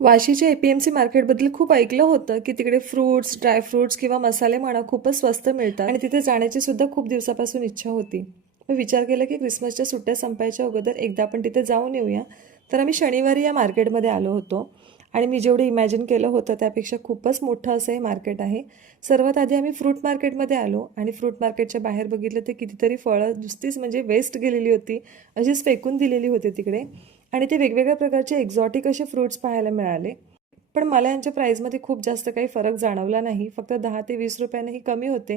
वाशीच्या APMC मार्केटबद्दल खूप ऐकलं होतं की तिकडे फ्रूट्स, ड्रायफ्रुट्स किंवा मसाले म्हणा खूपच स्वस्त मिळतात आणि तिथे जाण्याची सुद्धा खूप दिवसापासून इच्छा होती. मी विचार केला की क्रिसमसच्या सुट्ट्या संपायच्या अगोदर एकदा आपण तिथे जाऊन येऊया. तर आम्ही शनिवारी या मार्केटमध्ये आलो होतो आणि मी जेवढं इमॅजिन केलं होतं त्यापेक्षा खूपच मोठं असं हे मार्केट आहे. सर्वात आधी आम्ही फ्रूट मार्केटमध्ये आलो आणि फ्रूट मार्केटच्या बाहेर बघितलं ते कितीतरी फळं नुसतीच म्हणजे वेस्ट गेलेली होती, अशीच फेकून दिलेली होती तिकडे. आणि ते वेगवेगळ्या प्रकारचे एक्झॉटिक असे फ्रुट्स पाहायला मिळाले. पण मला यांच्या प्राईजमध्ये खूप जास्त काही फरक जाणवला नाही. फक्त 10 ते 20 रुपयानेही कमी होते.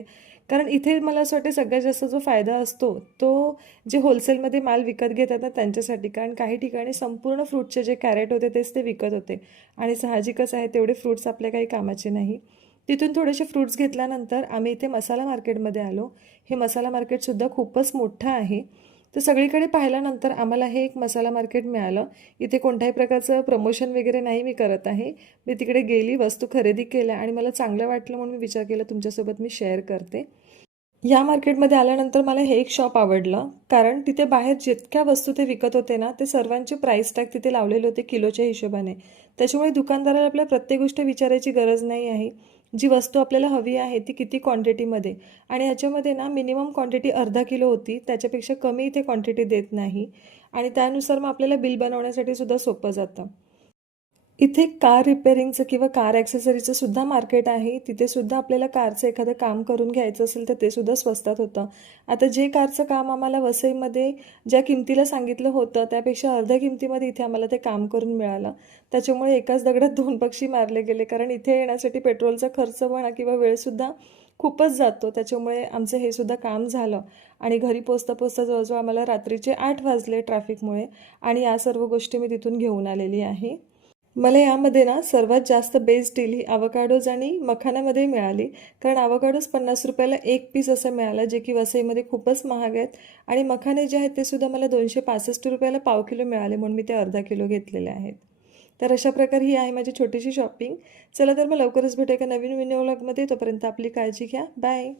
कारण इथे मला असं वाटते सगळ्यात जास्त जो फायदा असतो तो जे होलसेलमध्ये माल विकत घेतात ना त्यांच्यासाठी. कारण काही ठिकाणी संपूर्ण फ्रूटचे जे कॅरेट होते तेच ते विकत होते आणि साहजिकच आहे तेवढे फ्रूट्स आपल्या काही कामाचे नाही. तिथून थोडेसे फ्रूट्स घेतल्यानंतर आम्ही इथे मसाला मार्केटमध्ये आलो. हे मसाला मार्केटसुद्धा खूपच मोठं आहे. तर सगळीकडे पाहिल्यानंतर आम्हाला हे एक मसाला मार्केट मिळालं. इथे कोणत्याही प्रकारचं प्रमोशन वगैरे नाही मी करत आहे. मी तिकडे गेली, वस्तू खरेदी केल्या आणि मला चांगलं वाटलं म्हणून मी विचार केला तुमच्यासोबत मी शेअर करते. या मार्केटमध्ये आल्यानंतर मला हे एक शॉप आवडलं. कारण तिथे बाहेर जितक्या वस्तू ते विकत होते ना, ते सर्वांचे प्राईस टॅग तिथे लावलेले होते किलोच्या हिशोबाने. त्याच्यामुळे दुकानदाराला आपल्या प्रत्येक गोष्ट विचारायची गरज नाही आहे. जी वस्तू आपल्याला हवी आहे ती किती क्वांटिटीमध्ये आणि ह्याच्यामध्ये ना मिनिमम क्वांटिटी अर्धा किलो होती. त्याच्यापेक्षा कमी इथे क्वांटिटी देत नाही आणि त्यानुसार मग आपल्याला बिल बनवण्यासाठी सुद्धा सोपं जातं. इथे कार रिपेअरिंगचं किंवा कार ॲक्सेसरीचं सुद्धा मार्केट आहे. तिथे सुद्धा आपल्याला कारचं एखादं काम करून घ्यायचं असेल तर ते सुद्धा स्वस्तात होतं. आता जे कारचं काम आम्हाला वसईमध्ये ज्या किमतीला सांगितलं होतं त्यापेक्षा अर्ध्या किमतीमध्ये इथे आम्हाला ते काम करून मिळालं. त्याच्यामुळे एकाच दगडात दोन पक्षी मारले गेले. कारण इथे येण्यासाठी पेट्रोलचा खर्च म्हणा किंवा वेळसुद्धा खूपच जातो. त्याच्यामुळे आमचं हे सुद्धा काम झालं आणि घरी पोचता पोचता जवळजवळ आम्हाला रात्रीचे 8 वाजले ट्रॅफिकमुळे आणि या सर्व गोष्टी मी तिथून घेऊन आलेली आहे. मला यामध्ये ना सर्वात जास्त बेस्ट डील ही अवोकाडोज आणि मखानामध्ये मिळाली. कारण अवोकाडोज 50 रुपयाला एक पीस असं मिळालं, जे की वसईमध्ये खूपच महाग आहेत आणि मखाने जे आहेत ते सुद्धा मला 265 रुपयाला पाव किलो मिळाले म्हणून मी ते अर्धा किलो घेतलेले आहेत. तर अशा प्रकारे ही आहे माझी छोटीशी शॉपिंग. चला तर मग लवकरच भेटू एका नवीन व्हिडिओ व्लॉगमध्ये. तोपर्यंत आपली काळजी घ्या. बाय.